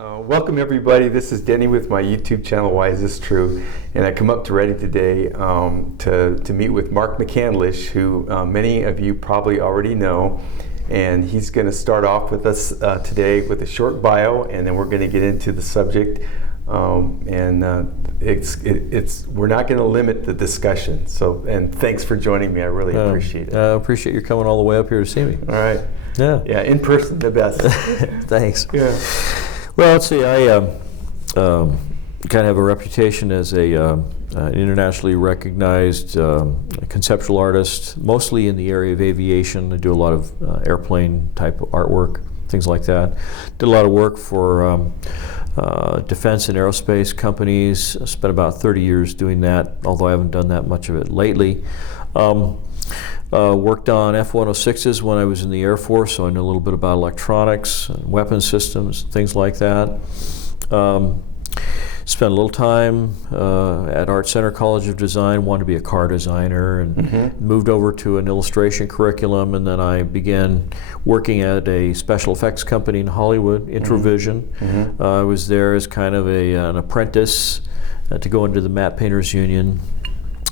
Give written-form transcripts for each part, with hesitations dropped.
Welcome everybody, this is Denny with my YouTube channel, Why Is This True? And I come up to Reading today to meet with Mark McCandlish, who many of you probably already know. And he's going to start off with us today with a short bio, and then we're going to get into the subject. We're not going to limit the discussion. So, and thanks for joining me, I really appreciate it. I appreciate you coming all the way up here to see me. All right. Yeah, in person, the best. Thanks. Yeah. Well, let's see, I kind of have a reputation as an internationally recognized conceptual artist, mostly in the area of aviation. I do a lot of airplane type of artwork, things like that. Did a lot of work for defense and aerospace companies. I spent about 30 years doing that, although I haven't done that much of it lately. Worked on F-106s when I was in the Air Force, so I know a little bit about electronics and weapon systems, things like that. Spent a little time at Art Center College of Design, wanted to be a car designer, and moved over to an illustration curriculum, and then I began working at a special effects company in Hollywood, Introvision. I was there as kind of an apprentice to go into the Matte Painters Union.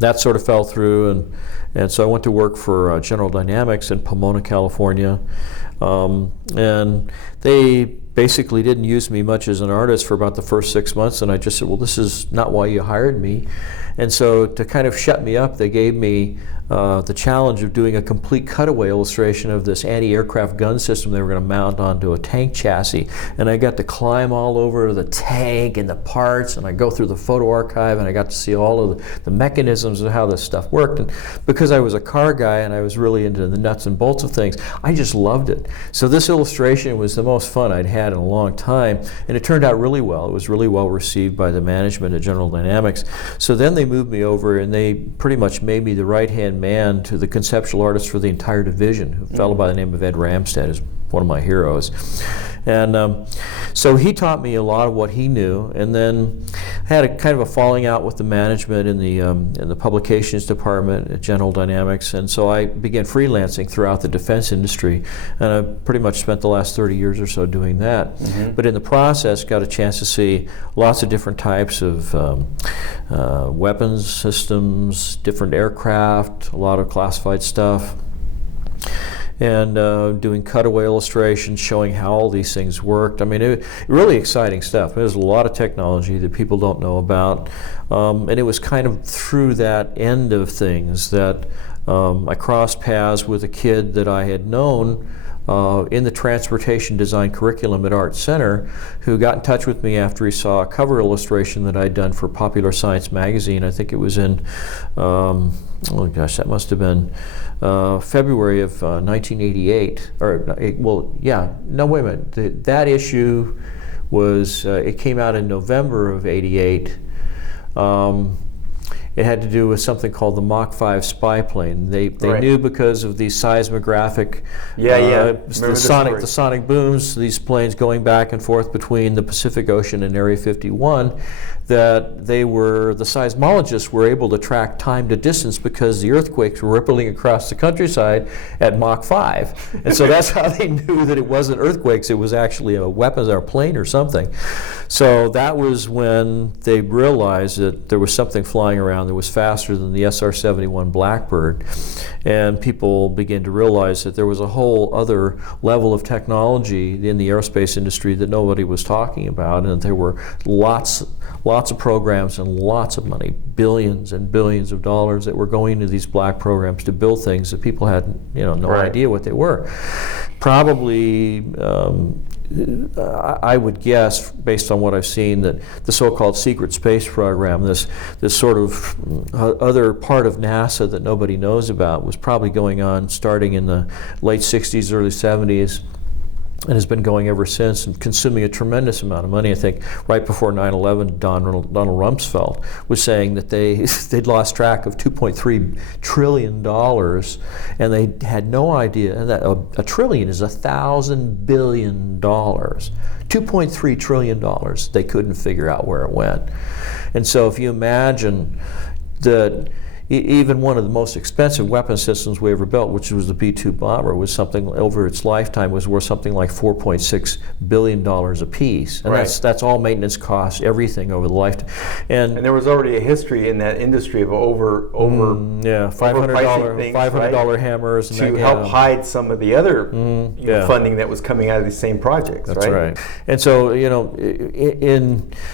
That sort of fell through, and so I went to work for General Dynamics in Pomona, California, and they basically didn't use me much as an artist for about the first 6 months, and I just said, well, this is not why you hired me. And so to kind of shut me up, they gave me the challenge of doing a complete cutaway illustration of this anti-aircraft gun system they were going to mount onto a tank chassis. And I got to climb all over the tank and the parts, and I go through the photo archive, and I got to see all of the mechanisms of how this stuff worked. And because I was a car guy and I was really into the nuts and bolts of things, I just loved it. So this illustration was the most fun I'd had in a long time, and it turned out really well. It was really well received by the management at General Dynamics. So then they moved me over, and they pretty much made me the right-hand man to the conceptual artist for the entire division, a fellow by the name of Ed Ramstad is one of my heroes. And so he taught me a lot of what he knew, and then I had a kind of a falling out with the management in the publications department at General Dynamics, and so I began freelancing throughout the defense industry, and I pretty much spent the last 30 years or so doing that. But in the process, got a chance to see lots of different types of weapons systems, different aircraft, a lot of classified stuff, and doing cutaway illustrations showing how all these things worked. I mean, really exciting stuff. There's a lot of technology that people don't know about, and it was kind of through that end of things that I crossed paths with a kid that I had known in the transportation design curriculum at Art Center, who got in touch with me after he saw a cover illustration that I'd done for Popular Science magazine. I think it was in, oh gosh, that must have been February of 1988, or well, yeah, no, wait a minute, that issue was, it came out in November of '88. It had to do with something called the Mach 5 spy plane. They knew because of the seismographic, the sonic booms, these planes going back and forth between the Pacific Ocean and Area 51, that the seismologists were able to track time to distance because the earthquakes were rippling across the countryside at Mach 5. And so that's how they knew that it wasn't earthquakes, it was actually a weapons or a plane or something. So that was when they realized that there was something flying around that was faster than the SR-71 Blackbird, and people began to realize that there was a whole other level of technology in the aerospace industry that nobody was talking about, and there were lots of programs and lots of money, billions and billions of dollars that were going into these black programs to build things that people had no idea what they were. Probably I would guess, based on what I've seen, that the so-called secret space program, this sort of other part of NASA that nobody knows about, was probably going on starting in the late 60s, early 70s, and has been going ever since and consuming a tremendous amount of money. I think right before 9/11, Donald Rumsfeld was saying that they'd lost track of $2.3 trillion, and they had no idea that a trillion is 1,000 billion dollars. $2.3 trillion, they couldn't figure out where it went. And so if you imagine that even one of the most expensive weapon systems we ever built, which was the B-2 bomber, was something over its lifetime was worth something like $4.6 billion a piece. And that's all maintenance costs, everything over the lifetime. And there was already a history in that industry of over $500 hammers to help hide some of the other funding that was coming out of these same projects. That's right. And so,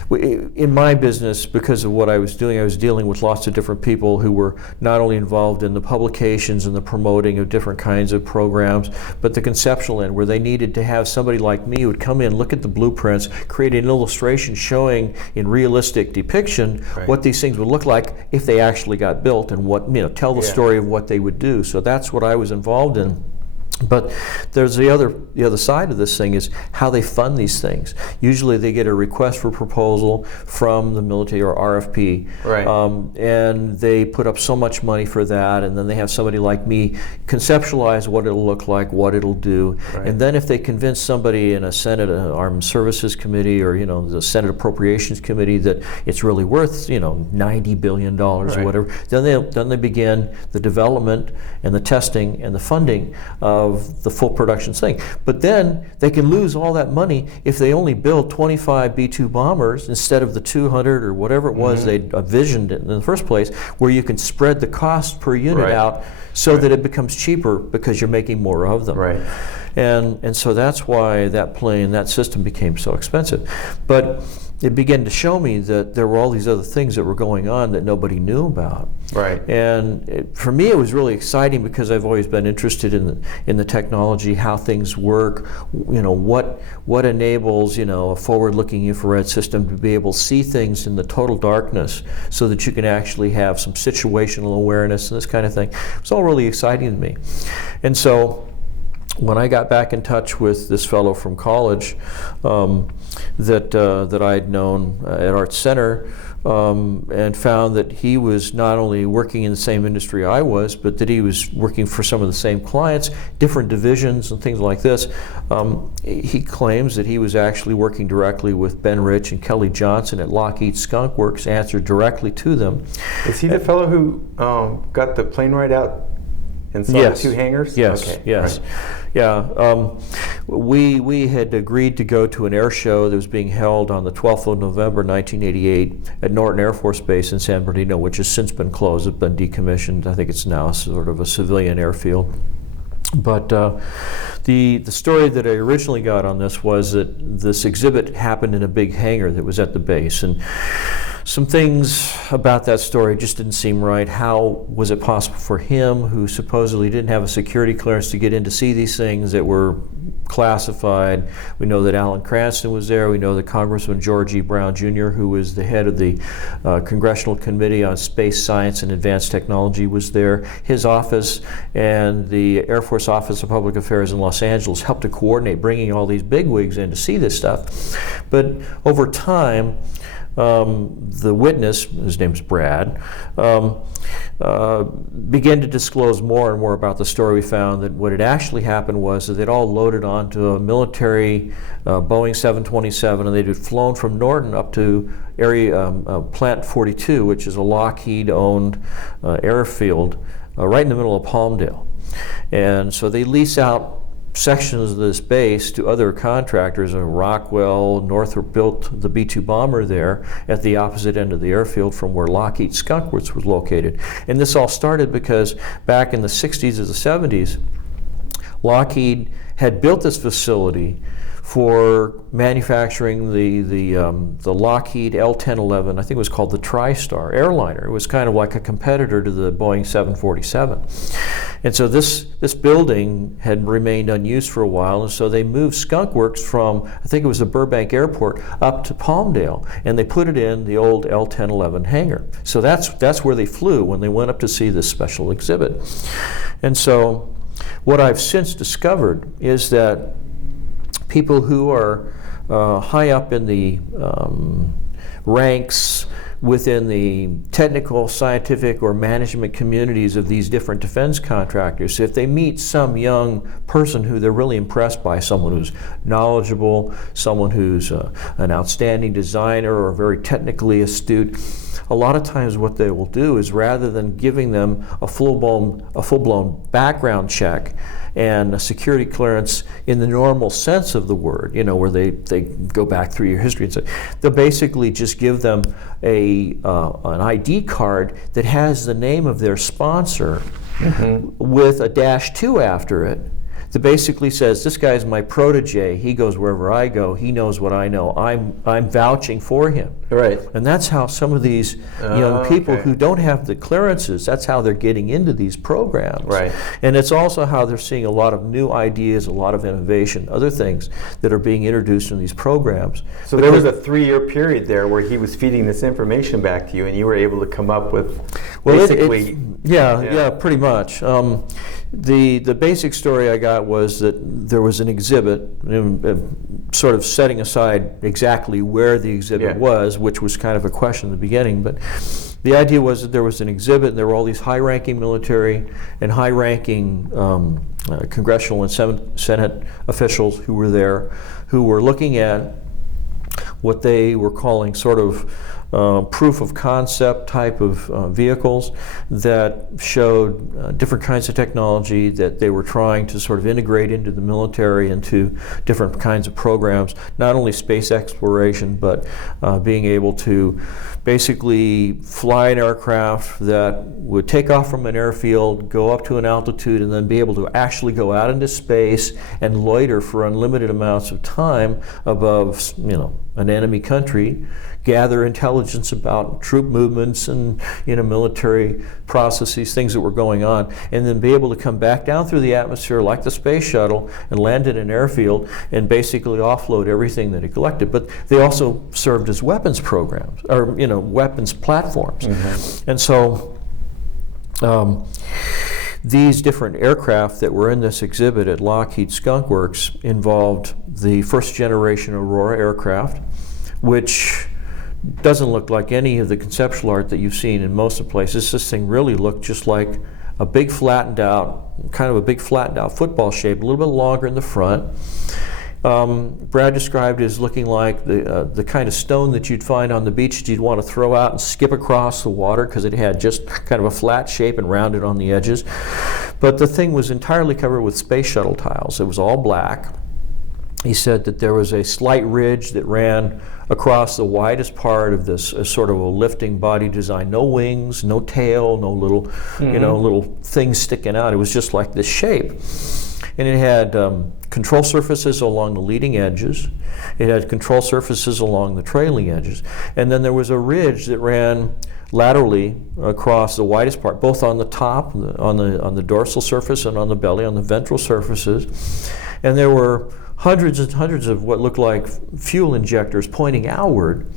in my business, because of what I was doing, I was dealing with lots of different people who were not only involved in the publications and the promoting of different kinds of programs, but the conceptual end, where they needed to have somebody like me who would come in, look at the blueprints, create an illustration showing in realistic depiction what these things would look like if they actually got built, and tell the story of what they would do. So that's what I was involved in. But there's the other side of this thing is how they fund these things. Usually they get a request for proposal from the military, or RFP, and they put up so much money for that, and then they have somebody like me conceptualize what it'll look like, what it'll do, and then if they convince somebody in a Senate Armed Services Committee, or the Senate Appropriations Committee, that it's really worth $90 billion or whatever, then they begin the development and the testing and the funding of the full production thing. But then they can lose all that money if they only build 25 B-2 bombers instead of the 200 or whatever it was they envisioned it in the first place, where you can spread the cost per unit out so that it becomes cheaper because you're making more of them. And so that's why that system became so expensive. But it began to show me that there were all these other things that were going on that nobody knew about. And for me, it was really exciting because I've always been interested in the technology, how things work, what enables a forward-looking infrared system to be able to see things in the total darkness, so that you can actually have some situational awareness and this kind of thing. It's all really exciting to me. And so when I got back in touch with this fellow from college that I'd known at Art Center, and found that he was not only working in the same industry I was, but that he was working for some of the same clients, different divisions and things like this. He claims that he was actually working directly with Ben Rich and Kelly Johnson at Lockheed Skunk Works, answered directly to them. Is he the fellow who got the plane ride out and saw the two hangars? Yes. We had agreed to go to an air show that was being held on the 12th of November 1988 at Norton Air Force Base in San Bernardino, which has since been closed. It's been decommissioned. I think it's now sort of a civilian airfield. But the story that I originally got on this was that this exhibit happened in a big hangar that was at the base, and some things about that story just didn't seem right. How was it possible for him, who supposedly didn't have a security clearance, to get in to see these things that were classified? We know that Alan Cranston was there. We know that Congressman George E. Brown Jr., who was the head of the Congressional Committee on Space Science and Advanced Technology, was there. His office and the Air Force Office of Public Affairs in Los Angeles helped to coordinate bringing all these bigwigs in to see this stuff. But over time, the witness, his name's Brad, began to disclose more and more about the story. We found that what had actually happened was that they'd all loaded onto a military Boeing 727, and they'd flown from Norton up to Plant 42, which is a Lockheed-owned airfield right in the middle of Palmdale. And so they lease out sections of this base to other contractors. Rockwell, Northrop built the B-2 bomber there at the opposite end of the airfield from where Lockheed Skunk Works was located. And this all started because back in the 60s or the 70s, Lockheed had built this facility for manufacturing the Lockheed L-1011, I think it was called the TriStar airliner. It was kind of like a competitor to the Boeing 747. And so this building had remained unused for a while, and so they moved Skunk Works from, I think it was the Burbank Airport, up to Palmdale, and they put it in the old L-1011 hangar. So that's where they flew when they went up to see this special exhibit. And so what I've since discovered is that people who are high up in the ranks within the technical, scientific, or management communities of these different defense contractors. If they meet some young person who they're really impressed by, someone who's knowledgeable, someone who's an outstanding designer or very technically astute, a lot of times what they will do is, rather than giving them a full-blown background check and a security clearance in the normal sense of the word, you know, where they go back through your history and say, they'll basically just give them an ID card that has the name of their sponsor with a -2 after it, that basically says, this guy's my protege, he goes wherever I go, he knows what I know, I'm vouching for him. Right. And that's how some of these young people who don't have the clearances, that's how they're getting into these programs. Right. And it's also how they're seeing a lot of new ideas, a lot of innovation, other things that are being introduced in these programs. So there was a 3-year period there where he was feeding this information back to you, and you were able to come up with basically... Yeah, pretty much. The basic story I got was that there was an exhibit, sort of setting aside exactly where the exhibit was, which was kind of a question in the beginning, but the idea was that there was an exhibit and there were all these high-ranking military and high-ranking congressional and Senate officials who were there, who were looking at what they were calling sort of proof of concept type of vehicles that showed different kinds of technology that they were trying to sort of integrate into the military, into different kinds of programs, not only space exploration, but being able to basically fly an aircraft that would take off from an airfield, go up to an altitude, and then be able to actually go out into space and loiter for unlimited amounts of time above, you know, an enemy country, gather intelligence about troop movements and, you know, military processes, things that were going on, and then be able to come back down through the atmosphere like the space shuttle and land at an airfield and basically offload everything that it collected. But they also served as weapons programs, or, you know, weapons platforms. And so these different aircraft that were in this exhibit at Lockheed Skunk Works involved the first generation Aurora aircraft, which doesn't look like any of the conceptual art that you've seen in most of the places. This thing really looked just like a big flattened out, kind of a big flattened out football shape, a little bit longer in the front. Brad described it as looking like the kind of stone that you'd find on the beach that you'd want to throw out and skip across the water, because it had just kind of a flat shape and rounded on the edges. But the thing was entirely covered with space shuttle tiles. It was all black. He said that there was a slight ridge that ran across the widest part of this sort of a lifting body design. No wings, no tail, no little, you know, little things sticking out. It was just like this shape. And it had control surfaces along the leading edges. It had control surfaces along the trailing edges. And then there was a ridge that ran laterally across the widest part, both on the top, on the dorsal surface, and on the belly, on the ventral surfaces. And there were hundreds and hundreds of what looked like fuel injectors pointing outward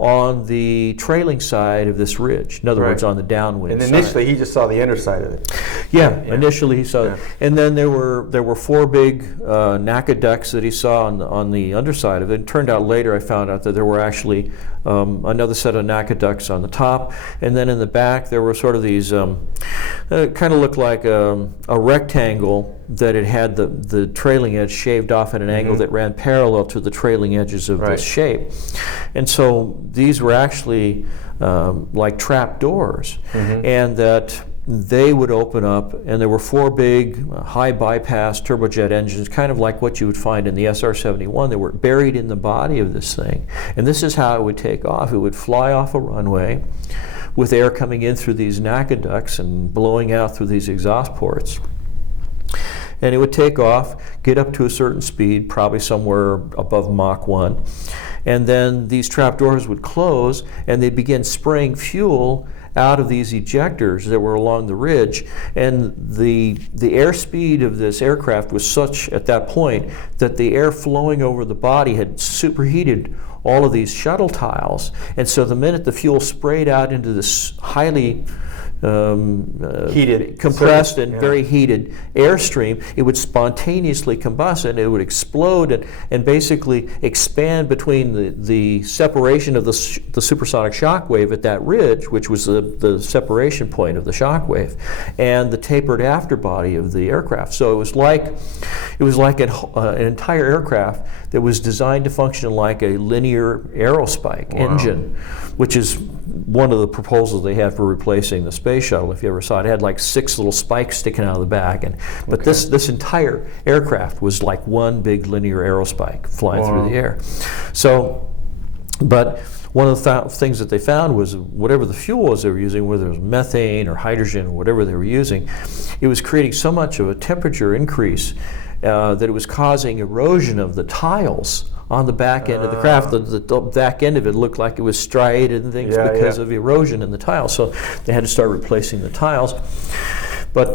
on the trailing side of this ridge. In other words, on the downwind side. And initially, he just saw the underside of it. Initially he saw it. And then there were 4 big NACA ducts that he saw on the underside of it. It turned out later, I found out that there were actually another set of NACA ducts on the top. And then in the back, there were sort of these, kind of looked like a rectangle that it had the trailing edge shaved off at an angle that ran parallel to the trailing edges of this shape. And so these were actually like trap doors, and that they would open up, and there were 4 big high bypass turbojet engines, kind of like what you would find in the SR-71, that were buried in the body of this thing. And this is how it would take off. It would fly off a runway with air coming in through these NACA ducts and blowing out through these exhaust ports. And it would take off, get up to a certain speed, probably somewhere above Mach 1, and then these trap doors would close, and they'd begin spraying fuel out of these ejectors that were along the ridge. And the airspeed of this aircraft was such at that point that the air flowing over the body had superheated all of these shuttle tiles. And so the minute the fuel sprayed out into this highly heated, compressed and very heated airstream, it would spontaneously combust and it would explode and basically expand between the separation of the supersonic shock wave at that ridge, which was the separation point of the shock wave, and the tapered afterbody of the aircraft. So it was like an entire aircraft that was designed to function like a linear aerospike engine, which is one of the proposals they had for replacing the space shuttle. If you ever saw it, it had like 6 little spikes sticking out of the back, but this entire aircraft was like one big linear aerospike flying through the air. So, but one of the things that they found was whatever the fuel was they were using, whether it was methane or hydrogen or whatever they were using, it was creating so much of a temperature increase that it was causing erosion of the tiles on the back end of the craft. The back end of it looked like it was striated and things because of erosion in the tiles. So they had to start replacing the tiles. But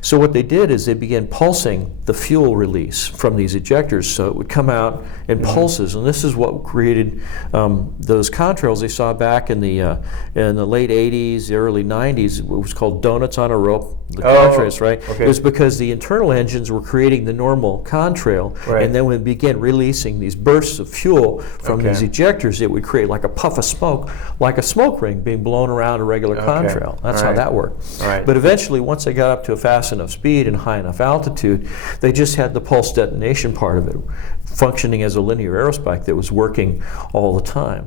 so what they did is they began pulsing the fuel release from these ejectors, so it would come out in pulses, and this is what created those contrails they saw back in the late 80s, the early 90s. It was called donuts on a rope, the contrails, right? Okay. It was because the internal engines were creating the normal contrail, and then when it began releasing these bursts of fuel from these ejectors, it would create like a puff of smoke, like a smoke ring being blown around a regular contrail. That's how that worked. But eventually, once they got up to a fast enough speed and high enough altitude, they just had the pulse detonation part of it functioning as a linear aerospike that was working all the time.